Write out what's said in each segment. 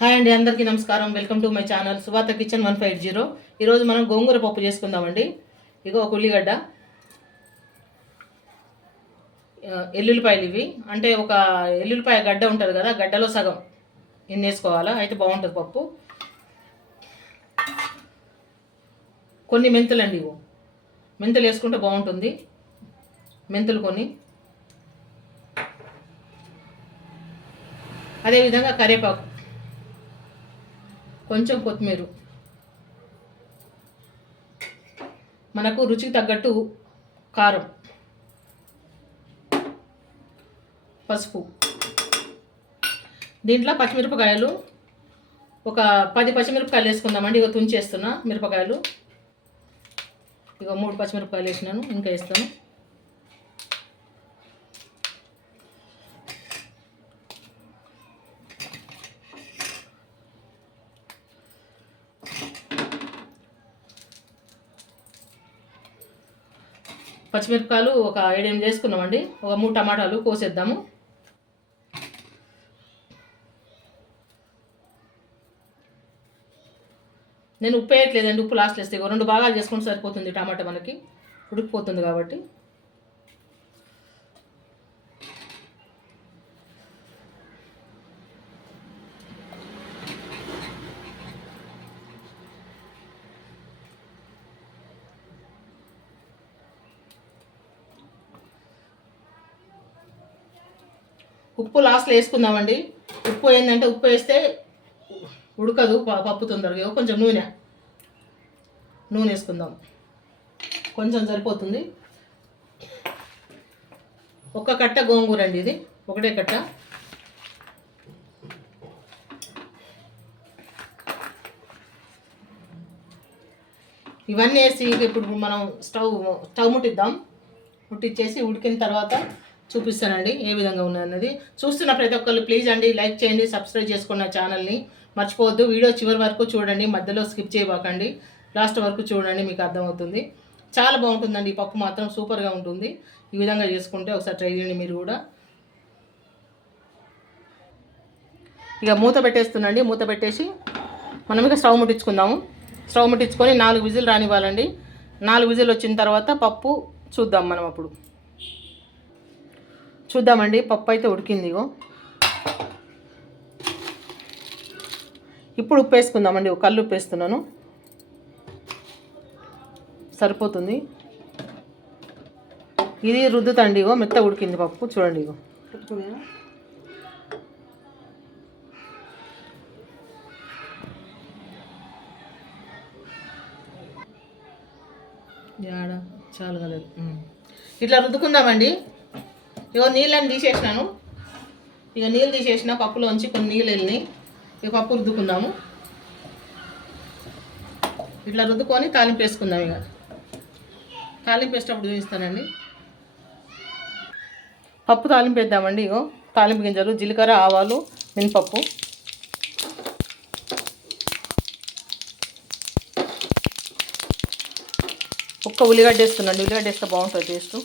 Hi అండి అందరికీ నమస్కారం. Welcome to my channel Suvata kitchen one five zero. ఈరోజు మనం గోంగూర పప్పు చేసుకుందామండి. ఇగో ఒక ఉల్లిగడ్డ ఎల్లుల్లిపాయలు ఇవి. అంటే ఒక ఎల్లుల్లిపాయ గడ్డ ఉంటుంది కదా గడ్డలో సగం ఎన్ని వేసుకోవాలా అయితే బాగుంటుంది పప్పు. కొన్ని మెంతులు అండి ఇవి మెంతులు వేసుకుంటే బాగుంటుంది. మెంతులు కొన్ని. అదేవిధంగా కరివేపాకు. కొంచెం కొత్తిమీర. మనకు రుచికి తగ్గట్టు కారం. పసుపు. దీంట్లో పచ్చిమిరపకాయలు ఒక పది పచ్చిమిరపకాయలు వేసుకుందామండి. ఇక తుంచేస్తున్నా మిరపకాయలు. ఇక మూడు పచ్చిమిరపకాయలు వేసినాను ఇంకా వేస్తాను. పచ్చిమిరపకాయలు ఒక ఏడేం చేసుకున్నామండి ఒక మూడు టమాటాలు కోసేద్దాము. నేను ఉప్పు వేయట్లేదండి ఉప్పు లాస్ట్ వేస్తే రెండు భాగాలు చేసుకుంటే సరిపోతుంది టమాటా మనకి. ఉడికిపోతుంది కాబట్టి. ఉప్పు లాస్ట్లో వేసుకుందామండి. ఉప్పు ఏంటంటే ఉప్పు వేస్తే ఉడకదు ప- పప్పు తొందరగా. కొంచెం నూనె. నూనె వేసుకుందాం. కొంచెం సరిపోతుంది. ఒక కట్ట గోంగూర అండి ఇది. ఒకటే కట్ట. ఇవన్నీ వేసి ఇప్పుడు మనం స్టవ్ స్టవ్ ముట్టిద్దాం. ముట్టిచ్చేసి ఉడికిన తర్వాత చూపిస్తానండి ఏ విధంగా ఉన్నదన్నది చూస్తున్న ప్రతి ఒక్కళ్ళు ప్లీజ్ అండి లైక్ చేయండి సబ్స్క్రైబ్ చేసుకున్న ఛానల్ని మర్చిపోవద్దు. వీడియో చివరి వరకు చూడండి మధ్యలో స్కిప్ చేయబాకండి. లాస్ట్ వరకు చూడండి మీకు అర్థమవుతుంది. చాలా బాగుంటుందండి ఈ పప్పు మాత్రం సూపర్గా ఉంటుంది. ఈ విధంగా చేసుకుంటే ఒకసారి ట్రై చేయండి మీరు కూడా. ఇక మూత పెట్టేస్తుందండి మూత పెట్టేసి మనం ఇక స్టవ్ ముట్టించుకుందాము. స్టవ్ ముట్టించుకొని నాలుగు విజిల్ రానివ్వాలండి. నాలుగు విజిల్ వచ్చిన తర్వాత పప్పు చూద్దాం మనం అప్పుడు. చూద్దామండి పప్పు అయితే ఉడికింది ఇప్పుడు ఉప్పు వేసుకుందామండి ఒక కళ్ళు ఉప్పు వేస్తున్నాను సరిపోతుంది. ఇది రుద్దుతండి ఇగో మెత్త ఉడికింది పప్పు చూడండి ఇగో. చాలు కదా ఇట్లా రుద్దుకుందామండి. ఇగో నీళ్ళని తీసేసినాను. ఇక నీళ్ళు తీసేసిన పప్పులోంచి కొన్ని నీళ్ళు వెళ్ళి ఇక పప్పు రుద్దుకుందాము. ఇట్లా రుద్దుకొని తాలింపు వేసుకుందాం ఇక తాలింపు వేసేటప్పుడు చూపిస్తానండి. పప్పు తాలింపు వేద్దామండి ఇగో. తాలింపు గింజలు జీలకర్ర ఆవాలు మినపప్పు. ఒక్క ఉల్లిగడ్డ వేస్తున్నాండి ఉల్లిగడ్డ వేస్తే బాగుంటుంది టేస్ట్.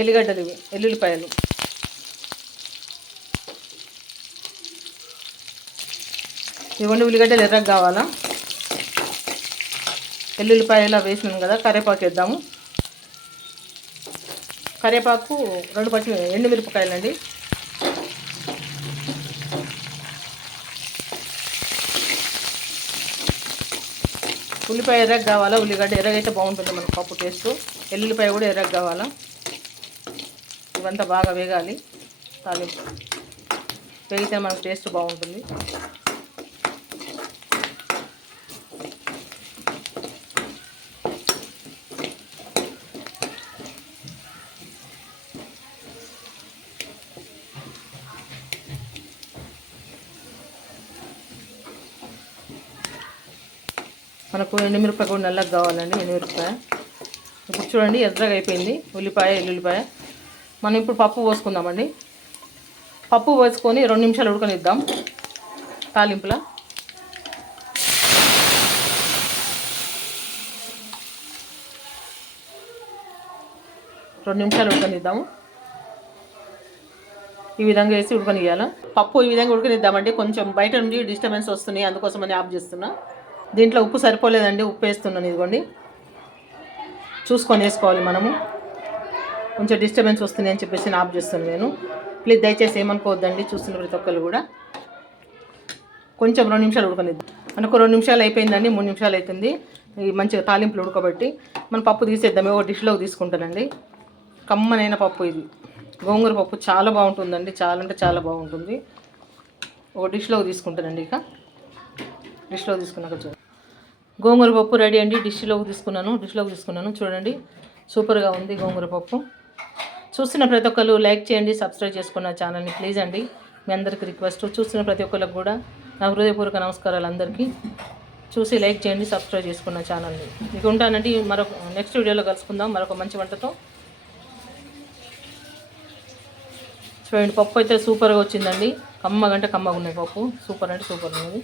ఎల్లిగడ్డలు ఇవి ఎల్లుల్లిపాయలు. ఇవన్నీ ఉల్లిగడ్డలు ఎర్రగా కావాలా? ఎల్లుల్లిపాయలు వేసినాం కదా కరివేపాకు వేద్దాము. కరివేపాకు రెండు పచ్చి ఎండుమిరపకాయలు అండి ఉల్లిపాయ ఎర్రగా కావాలా? ఉల్లిగడ్డ ఎర్రగైతే బాగుంటుంది మనకు పప్పు టేస్ట్. ఎల్లుల్లిపాయ కూడా ఎర్రగా కావాలా? ఇవంతా బాగా వేగాలి. తాలింపు వేగితే మనకు టేస్ట్ బాగుంటుంది. మనకు ఎండుమిరపకాయ కూడా నల్లగా కావాలండి ఎండుమిరపకాయ. ఇప్పుడు చూడండి ఎర్రగా అయిపోయింది. ఉల్లిపాయ ఎల్లుల్లిపాయ. మనం ఇప్పుడు పప్పు పోసుకుందామండి. పప్పు పోసుకొని రెండు నిమిషాలు ఉడకనిద్దాం తాలింపులా. రెండు నిమిషాలు ఉడకనిద్దాము. ఈ విధంగా వేసి ఉడకనియాల పప్పు ఈ విధంగా ఉడకనిద్దామండి కొంచెం బయట నుండి డిస్టర్బెన్స్ వస్తున్నాయి అందుకోసమని ఆఫ్ చేస్తున్నా. దీంట్లో ఉప్పు సరిపోలేదండి ఉప్పు వేస్తున్నాను ఇదిగోండి. చూసుకొని వేసుకోవాలి మనము. కొంచెం డిస్టర్బెన్స్ వస్తుంది అని చెప్పేసి నేను ఆఫ్ చేస్తాను నేను. ప్లీజ్ దయచేసి ఏమనుకోవద్దండి చూస్తున్న ప్రతి ఒక్కరు కూడా. కొంచెం రెండు నిమిషాలు ఉడకనిద్దాం మనకు రెండు నిమిషాలు అయిపోయిందండి మూడు నిమిషాలు అవుతుంది. ఈ మంచిగా తాలింపులు ఉడకబెట్టి మన పప్పు తీసేద్దాం. ఒక డిష్లోకి తీసుకుంటానండి. కమ్మనైన పప్పు ఇది. గోంగూర పప్పు చాలా బాగుంటుందండి. చాలా అంటే చాలా బాగుంటుంది. ఒక డిష్లోకి తీసుకుంటానండి ఇక. డిష్లోకి తీసుకున్నాక చూడండి గోంగూర పప్పు రెడీ అండి. డిష్లోకి తీసుకున్నాను. డిష్లోకి తీసుకున్నాను. చూడండి. సూపర్గా ఉంది గోంగూర పప్పు. చూస్తున్న ప్రతి ఒక్కరు లైక్ చేయండి సబ్స్క్రైబ్ చేసుకున్న ఛానల్ని ప్లీజ్ అండి. మీ అందరికీ రిక్వెస్ట్ చూస్తున్న ప్రతి ఒక్కరికి కూడా నా హృదయపూర్వక నమస్కారాలు అందరికీ. చూసి లైక్ చేయండి సబ్స్క్రైబ్ చేసుకున్న ఛానల్ని మీకు ఉంటానండి మరొక నెక్స్ట్ వీడియోలో కలుసుకుందాం. మరొక మంచి వంటతో. చూడండి పప్పు అయితే సూపర్గా వచ్చిందండి. కమ్మగంటే కమ్మగా ఉన్నాయి పప్పు. సూపర్ అంటే సూపర్ ఉన్నది